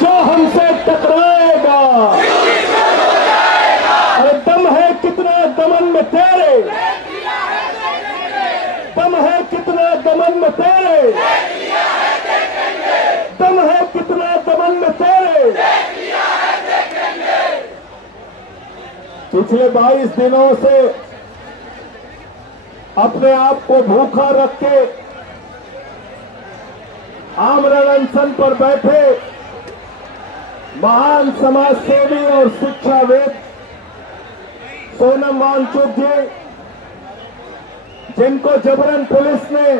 जो हमसे टकराएगा, अरे दम है कितना दमन में तेरे, दम है कितना दमन में तेरे, दम है कितना दमन में तेरे। पिछले 22 दिनों से अपने आप को भूखा रख के आमरण अनशन पर बैठे महान समाज सेवी और शिक्षाविद सोनम वांगचुक जी, जिनको जबरन पुलिस ने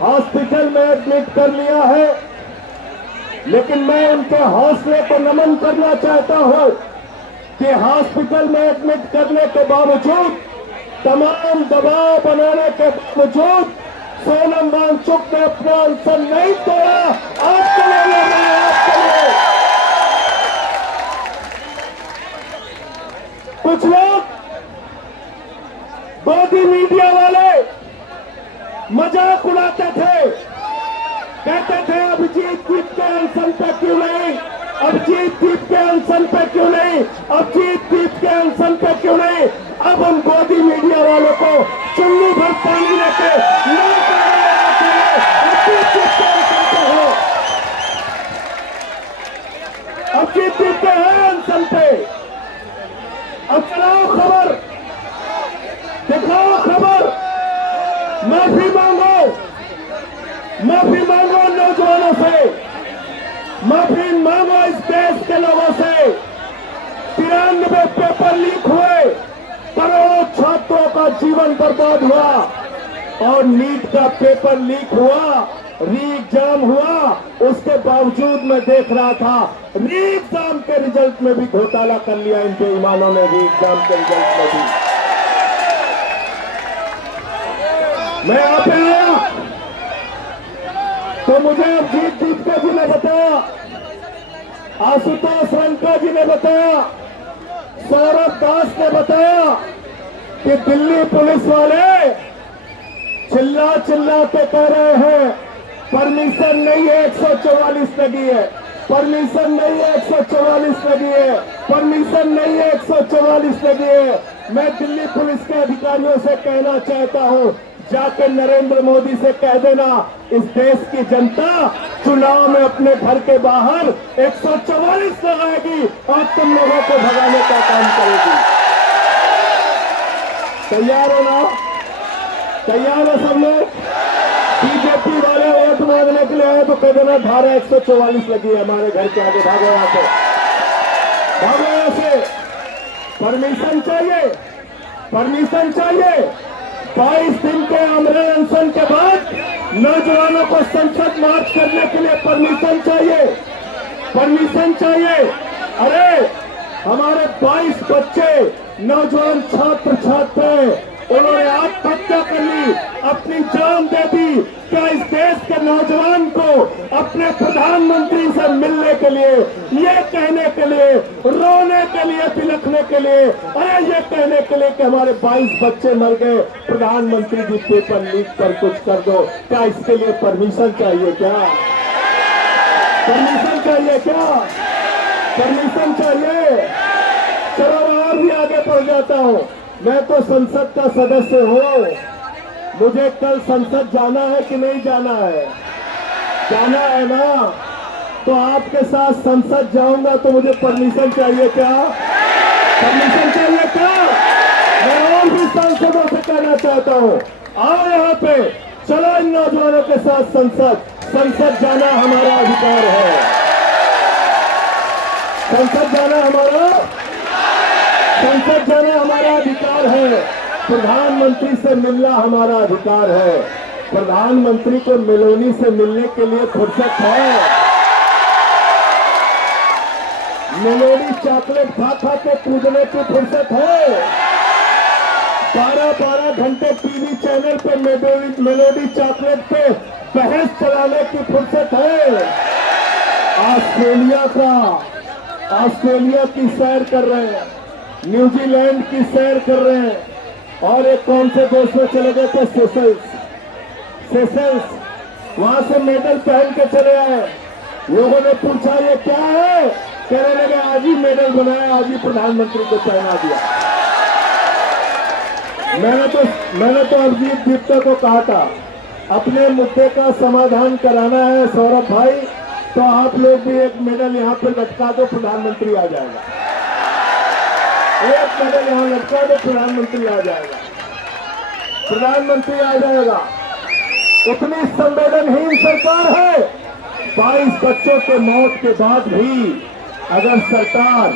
हॉस्पिटल में एडमिट कर लिया है, लेकिन मैं उनके हौसले को नमन करना चाहता हूं कि हॉस्पिटल में एडमिट करने के बावजूद, तमाम दबाव बनाने के बावजूद सोनम वांगचुक ने अपना अनशन नहीं तोड़ा। आपके लिए, आपके लिए कुछ लोग गोदी मीडिया वाले मजाक उड़ाते थे, कहते थे अभिजीत दीप के अनशन पे क्यों नहीं, अभिजीत दीप के अनशन पे क्यों नहीं, अभिजीत दीप के अनशन पे क्यों नहीं। अब हम गोदी मीडिया वालों को चुन्नी भर पानी लेके अभिजीत दीप के अनशन पे हो, अभिजीत दीप के है अनशन पे। अब चलाओ खबर, दिखाओ खबर, माफी मांगो, माफी मांगो नौजवानों से, माफी मांगो इस देश के लोगों से। 93 पेपर लीक हुए, करोड़ों छात्रों का जीवन बर्बाद हुआ, और नीट का पेपर लीक हुआ, री एग्जाम हुआ, उसके बावजूद मैं देख रहा था री एग्जाम के रिजल्ट में भी घोटाला कर लिया इन बेईमानों ने, री एग्जाम के रिजल्ट में भी। मैं यहाँ पे आया तो मुझे अभिजीत दीपका जी ने बताया, आशुतोष रंका जी ने बताया, सौरभ दास ने बताया कि दिल्ली पुलिस वाले चिल्ला चिल्ला के कह रहे हैं परमिशन नहीं है, 144 लगी है, परमिशन नहीं है, 144 लगी है, परमिशन नहीं है, 144 लगी है। मैं दिल्ली पुलिस के अधिकारियों से कहना चाहता हूं, जाकर नरेंद्र मोदी से कह देना, इस देश की जनता चुनाव में अपने घर के बाहर 144 लगाएगी और तुम लोगों को भगाने का काम करेगी। तैयार हो ना? तैयार हो सब लोग? बीजेपी वाले वोट मांगने के लिए आए तो कह देना धारा 144 लगी है हमारे घर के आगे, भागो यहाँ से, भागो यहाँ से। परमिशन चाहिए, परमिशन चाहिए। 22 दिन के आमरण अनशन के बाद नौजवानों को संसद मार्च करने के लिए परमिशन चाहिए, परमिशन चाहिए। अरे हमारे 22 बच्चे नौजवान छात्र छात्राएं, उन्होंने आत्महत्या कर ली, अपनी जान दे दी। क्या इस देश के नौजवान को अपने प्रधानमंत्री से मिलने के लिए, ये कहने के लिए, रोने के लिए, बिलखने के लिए, अरे ये कहने के लिए कि हमारे 22 बच्चे मर गए, प्रधानमंत्री जी पेपर लीक पर कुछ कर दो, क्या इसके लिए परमिशन चाहिए? क्या परमिशन चाहिए? क्या परमिशन चाहिए? चलो और भी आगे बढ़ जाता हूँ। मैं तो संसद का सदस्य हूँ, मुझे कल संसद जाना है कि नहीं जाना है? जाना है ना? तो आपके साथ संसद जाऊंगा तो मुझे परमिशन चाहिए क्या? परमिशन चाहिए क्या? मैं और भी सांसदों से कहना चाहता हूँ, आओ यहाँ पे, चलो इन नौजवानों के साथ संसद, संसद जाना हमारा अधिकार है, संसद जाना हमारा, संसद जाना हमारा अधिकार है। प्रधानमंत्री से मिलना हमारा अधिकार है। प्रधानमंत्री को मेलोनी से मिलने के लिए फुर्सत है? मेलोनी चॉकलेट खा खा के कूदने की फुर्सत है? 12-12 घंटे टीवी चैनल पे मेलोडी चॉकलेट पे बहस चलाने की फुर्सत है? ऑस्ट्रेलिया की सैर कर रहे हैं, न्यूजीलैंड की सैर कर रहे हैं, और एक कौन से देश में चले गए थे? सेशल्स। वहां से मेडल पहन के चले आए। लोगों ने पूछा ये क्या है, कहने लगे आज ही मेडल बनाया, आज ही प्रधानमंत्री को पहना दिया। मैंने तो अभिजीत दीप्ता को कहा था अपने मुद्दे का समाधान कराना है सौरभ भाई, तो आप लोग भी एक मेडल यहाँ पे लटका दो, प्रधानमंत्री आ जाएगा। एक मेडल यहाँ लटका दो, प्रधानमंत्री आ जाएगा, प्रधानमंत्री आ जाएगा। इतनी संवेदनहीन सरकार है। 22 बच्चों के मौत के बाद भी अगर सरकार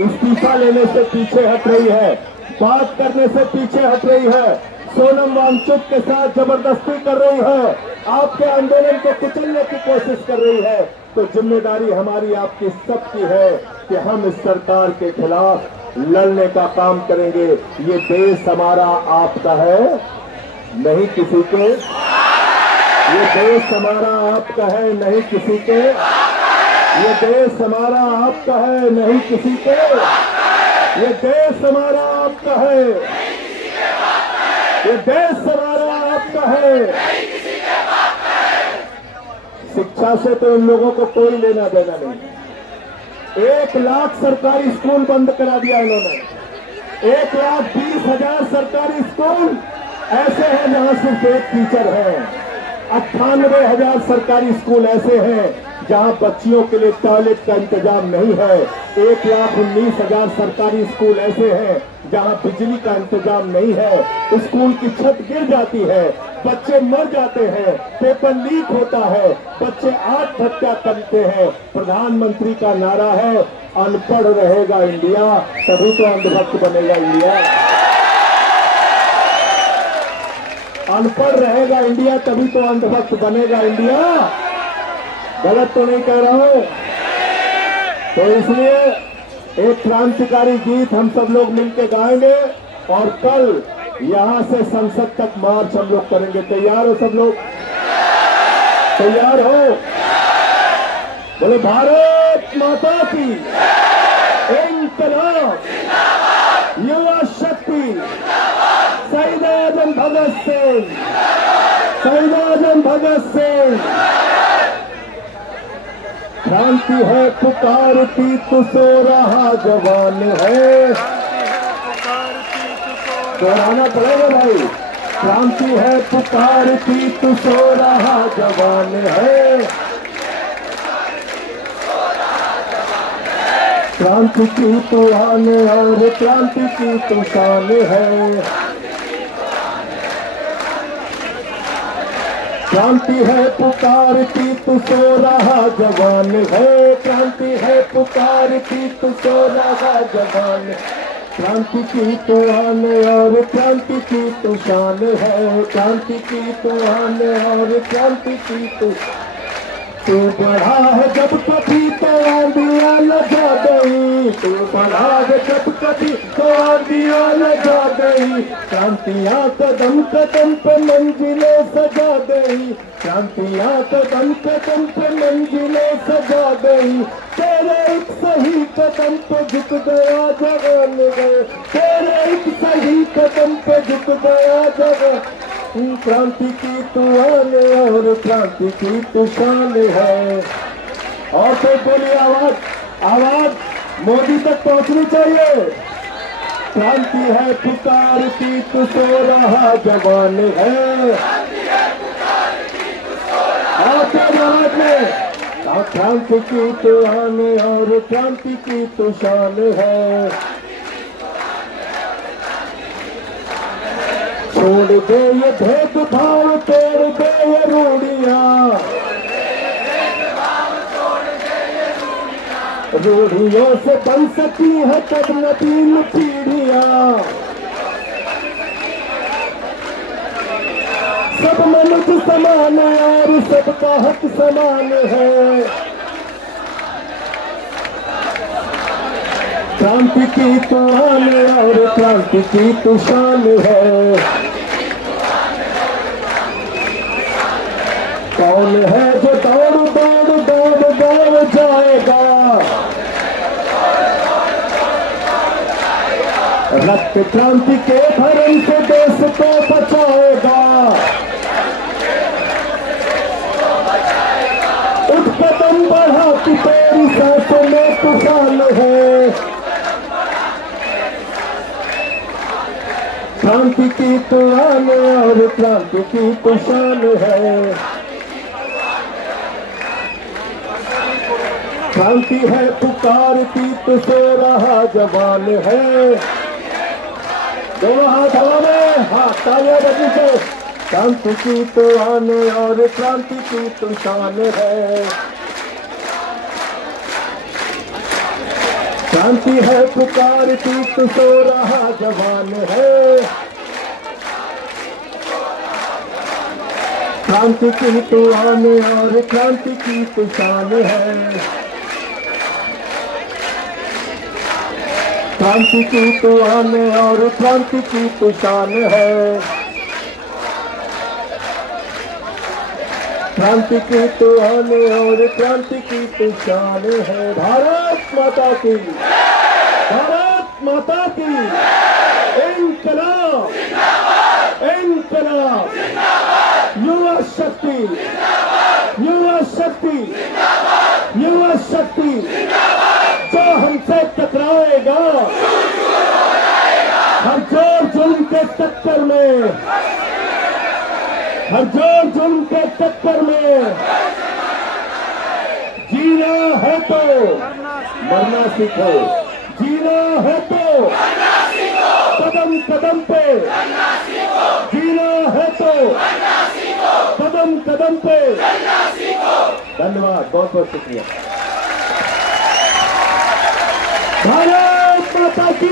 इस्तीफा लेने से पीछे हट रही है, बात करने से पीछे हट रही है, सोनम वांगचुक के साथ जबरदस्ती कर रही है, आपके आंदोलन को कुचलने की कोशिश कर रही है, तो जिम्मेदारी हमारी आपकी सबकी है कि हम इस सरकार के खिलाफ लड़ने का काम करेंगे। ये देश हमारा आपका है, नहीं किसी के। ये देश हमारा आपका है, नहीं किसी के। ये देश हमारा आपका है, नहीं किसी के। ये देश हमारा आपका है, ये देश हमारा आपका है। शिक्षा से तो इन लोगों को कोई लेना देना नहीं। 1 लाख सरकारी स्कूल बंद करा दिया इन्होंने। 1,20,000 सरकारी स्कूल ऐसे हैं जहां सिर्फ एक टीचर है। 98,000 सरकारी स्कूल ऐसे हैं जहां बच्चियों के लिए टॉयलेट का इंतजाम नहीं है। 1,19,000 सरकारी स्कूल ऐसे हैं जहां बिजली का इंतजाम नहीं है। स्कूल की छत गिर जाती है, बच्चे मर जाते हैं, पेपर लीक होता है, बच्चे आत्महत्या करते हैं। प्रधानमंत्री का नारा है अनपढ़ रहेगा इंडिया, तभी तो अंधभक्त बनेगा इंडिया। अनपढ़ रहेगा इंडिया, तभी तो अंधभक्त बनेगा इंडिया। गलत तो नहीं कह रहा हूं। तो इसलिए एक क्रांतिकारी गीत हम सब लोग मिलकर गाएंगे और कल यहां से संसद तक मार्च हम लोग करेंगे। तैयार हो सब लोग? तैयार हो? बोले भारत माता की इंकलाब, युवा शक्ति, शहीद आजम भगत सिंह, शहीद आजम भगत सिंह। क्रांति है पुकारती तो सो रहा जवान है। दोहराना पड़ेगा भाई। क्रांति है पुकारती तो सो रहा जवान है। क्रांति की तो आन और क्रांति की तो शान है। क्रांति है पुकारती तू सो रहा जवान है। क्रांति है पुकारती तू सो रहा जवान। क्रांति की तो आन और क्रांति की तो शान है। क्रांति की तो आन और क्रांति की तो तू बढ़ा है जब कभी तो आंधियां लगा गई। तू बढ़ा है जब कभी तो आंधियां लगा गई। क्रांतियां कदम कदम पे मंजिलें सजा गई। क्रांतियां कदम कदम पे मंजिलें सजा गई। तेरे एक सही कदम पे झुक गया जवान गए। तेरे एक सही कदम पे झुक गया जवान। क्रांति की तो आन और क्रांति की तो शान है। और तो बोली आवाज, आवाज मोदी तक पहुंचनी चाहिए। क्रांति है पुकारती तो सो रहा जवान है। और तेज आवाज में क्रांति की तो आन और क्रांति की तो शान है। छोड़ दे ये भेदभाव, तोड़ दे ये रूढ़ियां। रूढ़ियों से बन सकी है तब नवीन पीढ़ियां। सब मनुष्य समान और सबका हक समान है। क्रांति की तो आन और क्रांति की तो शान है। कौन है जो दौड़ दौड़ दौड़ दौड़ जाएगा। रक्त क्रांति के भरम से देश को बचाएगा। की तू आन और क्रांति की तू शान है। क्रांति है पुकारती तो सो रहा जवान है। दोनों हाथ हवा में, हाथ तालियां बजनी से। क्रांति की तो आन और क्रांति की तो शान है। क्रांति है पुकारती तो सो रहा जवान है। क्रांति की तो आन और क्रांति की तो शान है। क्रांति की तो आन और क्रांति की तो शान है। क्रांति की तो आन और क्रांति की तो शान है। भारत माता की, भारत माता की। इंकलाब, इंकलाब, युवा शक्ति, युवा शक्ति, युवा शक्ति। जो हमसे टकराएगा हर जोर जुल्म के टक्कर में, हर जोर जुल्म के टक्कर में। जीना है तो मरना सीखो, जीना है तो कदम कदम पे, जीना है तो कदम कदम पे। धन्यवाद, बहुत बहुत शुक्रिया। भारत माता की।